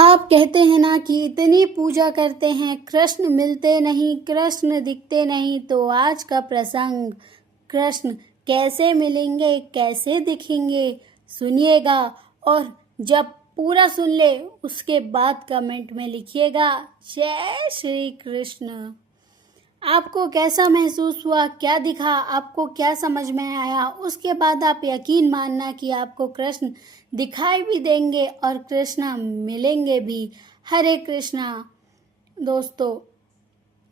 आप कहते हैं ना कि इतनी पूजा करते हैं, कृष्ण मिलते नहीं, कृष्ण दिखते नहीं। तो आज का प्रसंग, कृष्ण कैसे मिलेंगे, कैसे दिखेंगे, सुनिएगा। और जब पूरा सुन ले उसके बाद कमेंट में लिखिएगा जय श्री कृष्ण। आपको कैसा महसूस हुआ, क्या दिखा, आपको क्या समझ में आया, उसके बाद आप यकीन मानना कि आपको कृष्ण दिखाई भी देंगे और कृष्णा मिलेंगे भी। हरे कृष्णा। दोस्तों,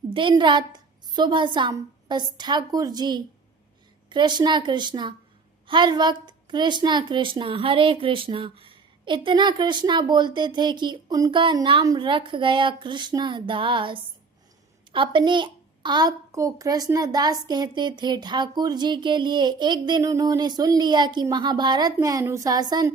दिन रात सुबह शाम बस ठाकुर जी कृष्णा कृष्णा, हर वक्त कृष्णा कृष्णा, हरे कृष्णा। इतना कृष्णा बोलते थे कि उनका नाम रख गया कृष्णदास। अपने आप को कृष्णदास कहते थे ठाकुर जी के लिए। एक दिन उन्होंने सुन लिया कि महाभारत में अनुशासन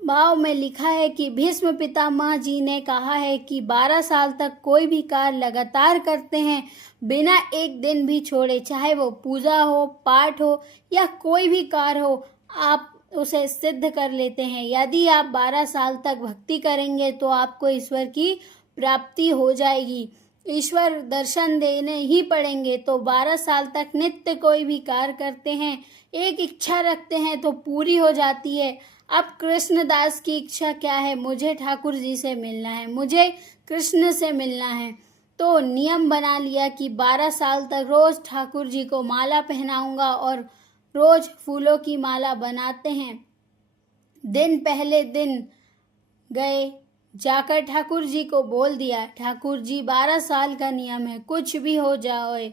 भाव में लिखा है कि भीष्म पितामह जी ने कहा है कि 12 साल तक कोई भी कार्य लगातार करते हैं बिना एक दिन भी छोड़े, चाहे वो पूजा हो, पाठ हो या कोई भी कार्य हो, आप उसे सिद्ध कर लेते हैं। यदि आप 12 साल तक भक्ति करेंगे तो आपको ईश्वर की प्राप्ति हो जाएगी, ईश्वर दर्शन देने ही पड़ेंगे। तो 12 साल तक नित्य कोई भी कार्य करते हैं, एक इच्छा रखते हैं तो पूरी हो जाती है। अब कृष्णदास की इच्छा क्या है? मुझे ठाकुर जी से मिलना है, मुझे कृष्ण से मिलना है। तो नियम बना लिया कि 12 साल तक रोज ठाकुर जी को माला पहनाऊंगा और रोज फूलों की माला बनाते हैं। दिन पहले दिन गए, जाकर ठाकुर जी को बोल दिया, ठाकुर जी 12 साल का नियम है, कुछ भी हो जाए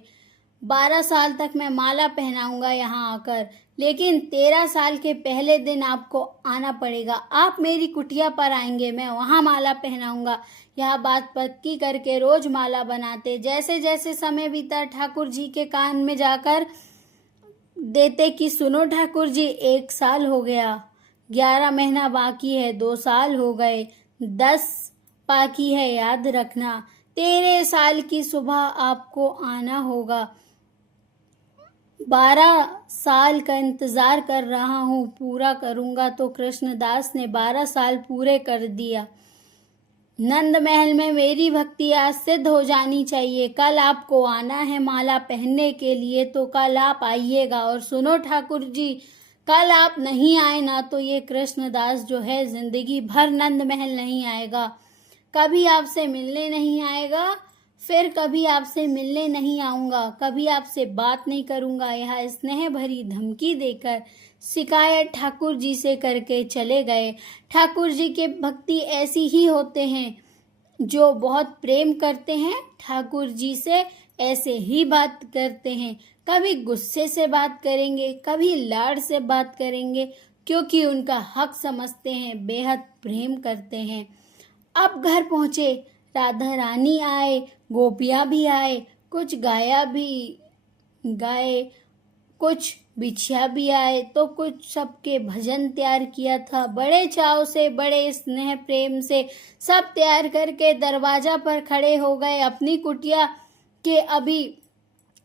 12 साल तक मैं माला पहनाऊंगा यहाँ आकर, लेकिन 13 साल के पहले दिन आपको आना पड़ेगा। आप मेरी कुटिया पर आएंगे, मैं वहाँ माला पहनाऊंगा। यह बात पक्की करके रोज माला बनाते। जैसे जैसे समय बीता ठाकुर जी के कान में जाकर देते कि सुनो ठाकुर जी, 1 साल हो गया, 11 महीना बाकी है, 2 साल हो गए, 10 बाकी है, याद रखना 13 साल की सुबह आपको आना होगा। 12 साल का इंतजार कर रहा हूँ, पूरा करूंगा। तो कृष्णदास ने 12 साल पूरे कर दिया। नंद महल में मेरी भक्ति आज सिद्ध हो जानी चाहिए। कल आपको आना है माला पहनने के लिए, तो कल आप आइएगा। और सुनो ठाकुर जी, कल आप नहीं आए ना तो ये कृष्णदास जो है जिंदगी भर नंद महल नहीं आएगा, कभी आपसे मिलने नहीं आएगा, फिर कभी आपसे मिलने नहीं आऊंगा, कभी आपसे बात नहीं करूंगा। यह स्नेह भरी धमकी देकर शिकायत ठाकुर जी से करके चले गए। ठाकुर जी के भक्ति ऐसी ही होते हैं, जो बहुत प्रेम करते हैं ठाकुर जी से ऐसे ही बात करते हैं। कभी गुस्से से बात करेंगे, कभी लाड़ से बात करेंगे, क्योंकि उनका हक समझते हैं, बेहद प्रेम करते हैं। अब घर पहुंचे, राधा रानी आए, गोपियां भी आए, कुछ गाया भी गाए, कुछ बिछिया भी आए, तो कुछ सबके भजन तैयार किया था। बड़े चाव से, बड़े स्नेह प्रेम से सब तैयार करके दरवाजा पर खड़े हो गए अपनी कुटिया के। अभी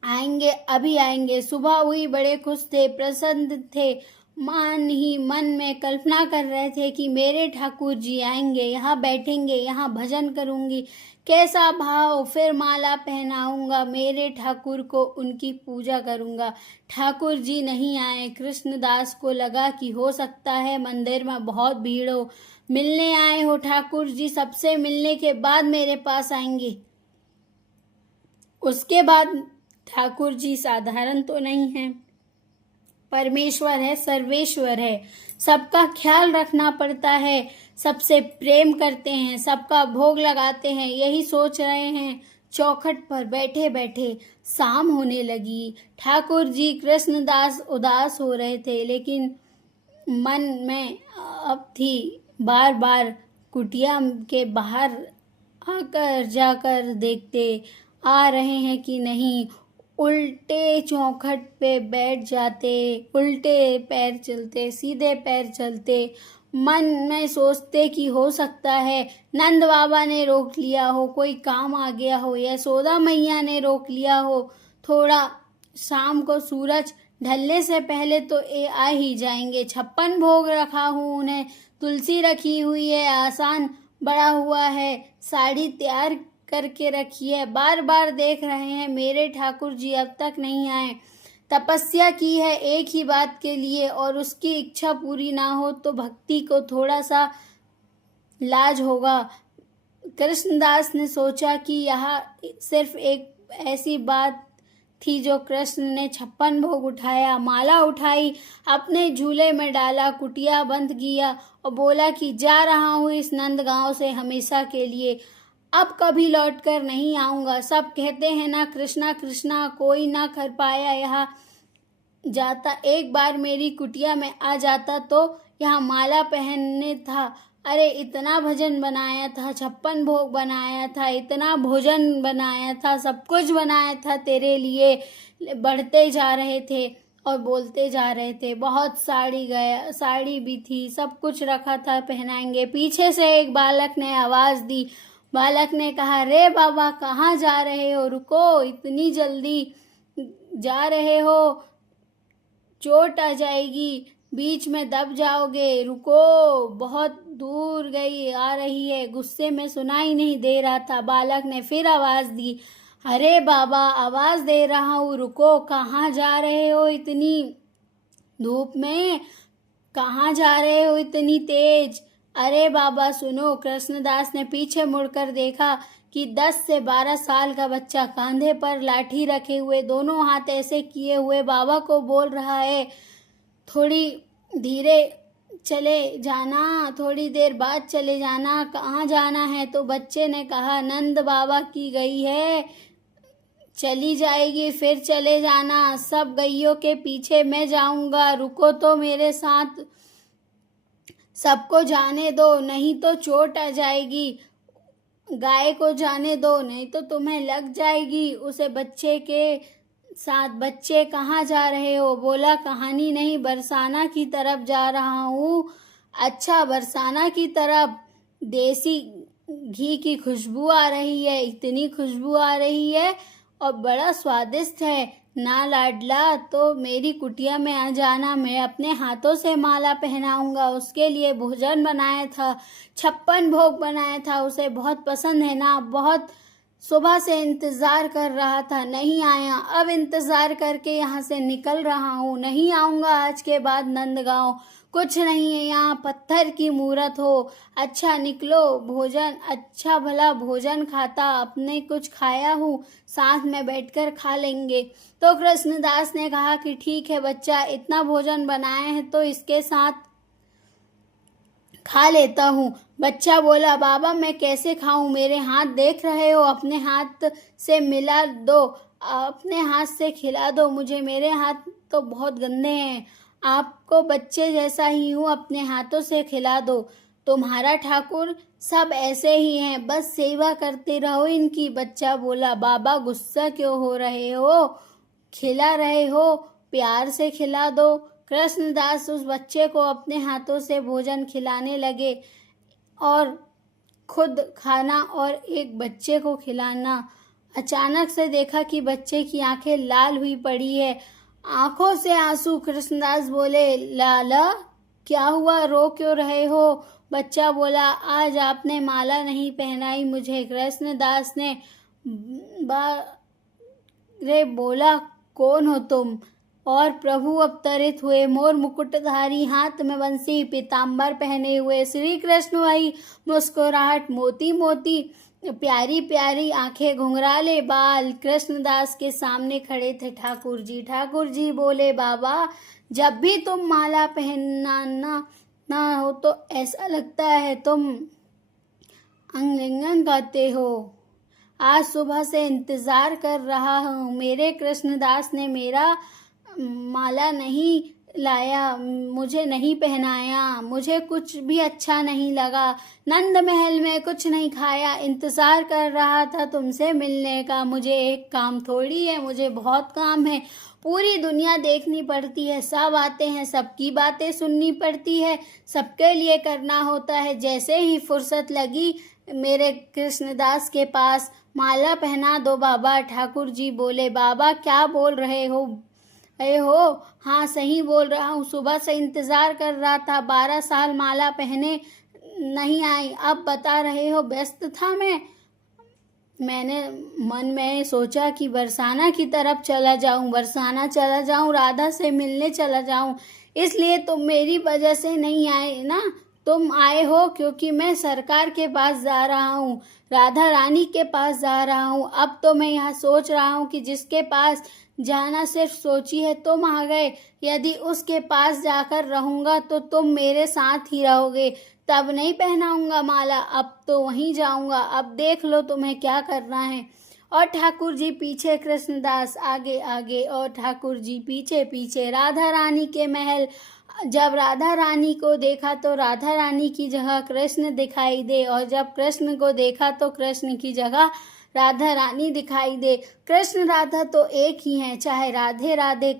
आएंगे, अभी आएंगे। सुबह हुई, बड़े खुश थे, प्रसन्न थे, मन ही मन में कल्पना कर रहे थे कि मेरे ठाकुर जी आएंगे, यहाँ बैठेंगे, यहाँ भजन करूंगी, कैसा भाव, फिर माला पहनाऊंगा मेरे ठाकुर को, उनकी पूजा करूंगा। ठाकुर जी नहीं आए। कृष्णदास को लगा कि हो सकता है मंदिर में बहुत भीड़ हो, मिलने आए हो ठाकुर जी, सबसे मिलने के बाद मेरे पास आएंगे। उसके बाद ठाकुर जी साधारण तो नहीं है, परमेश्वर है, सर्वेश्वर है, सबका ख्याल रखना पड़ता है, सबसे प्रेम करते हैं, सबका भोग लगाते हैं, यही सोच रहे हैं। चौखट पर बैठे बैठे शाम होने लगी। ठाकुर जी कृष्णदास उदास हो रहे थे, लेकिन मन में अब थी, बार बार कुटिया के बाहर आकर जाकर देखते आ रहे हैं कि नहीं। उल्टे चौखट पे बैठ जाते, उल्टे पैर चलते, सीधे पैर चलते, मन में सोचते कि हो सकता है नंद बाबा ने रोक लिया हो, कोई काम आ गया हो, यशोदा मैया ने रोक लिया हो, थोड़ा शाम को सूरज ढलने से पहले तो ये आ ही जाएंगे। 56 भोग रखा हूँ उन्हें, तुलसी रखी हुई है, आसान बड़ा हुआ है, साड़ी तैयार करके रखी है, बार बार देख रहे हैं मेरे ठाकुर जी अब तक नहीं आए। तपस्या की है एक ही बात के लिए और उसकी इच्छा पूरी ना हो तो भक्ति को थोड़ा सा लाज होगा। कृष्णदास ने सोचा कि यह सिर्फ एक ऐसी बात थी जो कृष्ण ने 56 भोग उठाया, माला उठाई, अपने झूले में डाला, कुटिया बंद किया और बोला कि जा रहा हूँ इस नंदगांव से हमेशा के लिए, अब कभी लौटकर नहीं आऊँगा। सब कहते हैं ना कृष्णा कृष्णा, कोई ना कर पाया यहाँ जाता, एक बार मेरी कुटिया में आ जाता तो यहाँ माला पहनने था। अरे इतना भजन बनाया था, 56 भोग बनाया था, इतना भोजन बनाया था, सब कुछ बनाया था तेरे लिए। बढ़ते जा रहे थे और बोलते जा रहे थे। बहुत साड़ी भी थी, सब कुछ रखा था पहनाएंगे। पीछे से एक बालक ने आवाज दी। बालक ने कहा, रे बाबा कहाँ जा रहे हो, रुको, इतनी जल्दी जा रहे हो, चोट आ जाएगी, बीच में दब जाओगे, रुको, बहुत दूर गई आ रही है। गुस्से में सुनाई नहीं दे रहा था। बालक ने फिर आवाज दी, अरे बाबा आवाज दे रहा हूँ, रुको, कहाँ जा रहे हो इतनी धूप में, कहाँ जा रहे हो इतनी तेज, अरे बाबा सुनो। कृष्णदास ने पीछे मुड़कर देखा कि 10 से 12 साल का बच्चा कांधे पर लाठी रखे हुए, दोनों हाथ ऐसे किए हुए बाबा को बोल रहा है, थोड़ी धीरे चले जाना, थोड़ी देर बाद चले जाना, कहाँ जाना है। तो बच्चे ने कहा, नंद बाबा की गई है, चली जाएगी, फिर चले जाना, सब गईयों के पीछे मैं जाऊंगा, रुको तो मेरे साथ, सबको जाने दो नहीं तो चोट आ जाएगी, गाय को जाने दो नहीं तो तुम्हें लग जाएगी। उसे बच्चे के साथ, बच्चे कहाँ जा रहे हो, बोला कहानी नहीं, बरसाना की तरफ जा रहा हूँ। अच्छा बरसाना की तरफ, देसी घी की खुशबू आ रही है, इतनी खुशबू आ रही है और बड़ा स्वादिष्ट है ना लाडला, तो मेरी कुटिया में आ जाना, मैं अपने हाथों से माला पहनाऊंगा। उसके लिए भोजन बनाया था, 56 भोग बनाया था, उसे बहुत पसंद है ना, बहुत सुबह से इंतजार कर रहा था, नहीं आया, अब इंतजार करके यहाँ से निकल रहा हूँ, नहीं आऊंगा आज के बाद नंदगांव, कुछ नहीं है यहाँ, पत्थर की मूरत हो। अच्छा निकलो, भोजन अच्छा भला भोजन खाता, अपने कुछ खाया हूँ, साथ में बैठकर खा लेंगे। तो कृष्णदास ने कहा कि ठीक है बच्चा, इतना भोजन बनाए हैं तो इसके साथ खा लेता हूँ। बच्चा बोला, बाबा मैं कैसे खाऊं, मेरे हाथ देख रहे हो, अपने हाथ से मिला दो, अपने हाथ से खिला दो मुझे, मेरे हाथ तो बहुत गंदे हैं, आपको बच्चे जैसा ही हूँ, अपने हाथों से खिला दो। तुम्हारा ठाकुर सब ऐसे ही हैं, बस सेवा करते रहो इनकी। बच्चा बोला, बाबा गुस्सा क्यों हो रहे हो, खिला रहे हो, प्यार से खिला दो। कृष्णदास उस बच्चे को अपने हाथों से भोजन खिलाने लगे और खुद खाना और एक बच्चे को खिलाना। अचानक से देखा कि बच्चे की आंखें लाल हुई पड़ी है, आंखों से आंसू। कृष्णदास बोले, लाला क्या हुआ, रो क्यों रहे हो। बच्चा बोला, आज आपने माला नहीं पहनाई मुझे। कृष्णदास ने रे बोला, कौन हो तुम। और प्रभु अवतरित हुए, मोर मुकुटधारी, हाथ में बंसी, पीताम्बर पहने हुए श्री कृष्ण वही, मुस्कुराहट मोती मोती, प्यारी प्यारी आंखें, घुंघराले बाल। कृष्णदास के सामने खड़े थे ठाकुर जी। ठाकुर जी बोले, बाबा जब भी तुम माला पहनना ना हो तो ऐसा लगता है तुम अंगलिंगन गाते हो। आज सुबह से इंतजार कर रहा हूँ, मेरे कृष्णदास ने मेरा माला नहीं लाया, मुझे नहीं पहनाया, मुझे कुछ भी अच्छा नहीं लगा, नंद महल में कुछ नहीं खाया, इंतजार कर रहा था तुमसे मिलने का। मुझे एक काम थोड़ी है, मुझे बहुत काम है, पूरी दुनिया देखनी पड़ती है, सब आते हैं, सबकी बातें सुननी पड़ती है, सबके लिए करना होता है। जैसे ही फुर्सत लगी मेरे कृष्णदास के पास, माला पहना दो बाबा। ठाकुर जी बोले, बाबा क्या बोल रहे हो, हाँ सही बोल रहा हूँ, सुबह से इंतजार कर रहा था, 12 साल माला पहने नहीं आई, अब बता रहे हो व्यस्त था मैंने मन में सोचा कि बरसाना की तरफ चला जाऊं, बरसाना चला जाऊं, राधा से मिलने चला जाऊं, इसलिए तुम मेरी वजह से नहीं आए ना, तुम आए हो क्योंकि मैं सरकार के पास जा रहा हूँ, राधा रानी के पास जा रहा हूँ। अब तो मैं यहाँ सोच रहा हूँ कि जिसके पास जाना सिर्फ सोची है तुम आ गए, यदि उसके पास जाकर रहूंगा तो तुम मेरे साथ ही रहोगे, तब नहीं पहनाऊंगा माला, अब तो वहीं जाऊंगा, अब देख लो तुम्हें क्या करना है। और ठाकुर जी पीछे, कृष्णदास आगे आगे और ठाकुर जी पीछे पीछे राधा रानी के महल। जब राधा रानी को देखा तो राधा रानी की जगह कृष्ण दिखाई दे, और जब कृष्ण को देखा तो कृष्ण की जगह राधा रानी दिखाई दे। कृष्ण राधा तो एक ही हैं, चाहे राधे राधे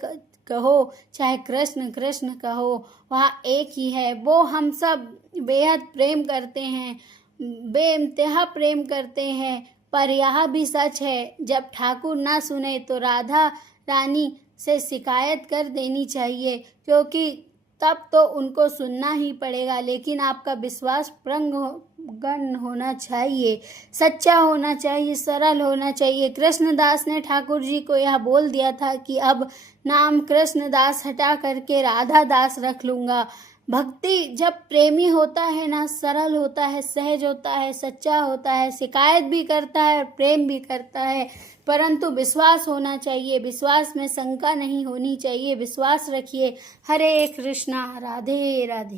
कहो चाहे कृष्ण कृष्ण कहो, वहाँ एक ही है। वो हम सब बेहद प्रेम करते हैं, बेइंतहा प्रेम करते हैं। पर यह भी सच है, जब ठाकुर ना सुने तो राधा रानी से शिकायत कर देनी चाहिए, क्योंकि तब तो उनको सुनना ही पड़ेगा। लेकिन आपका विश्वास प्रगण होना चाहिए, सच्चा होना चाहिए, सरल होना चाहिए। कृष्णदास ने ठाकुर जी को यह बोल दिया था कि अब नाम कृष्णदास हटा करके राधा दास रख लूँगा। भक्ति जब प्रेमी होता है ना, सरल होता है, सहज होता है, सच्चा होता है, शिकायत भी करता है और प्रेम भी करता है, परंतु विश्वास होना चाहिए, विश्वास में शंका नहीं होनी चाहिए। विश्वास रखिए। हरे कृष्णा, राधे राधे।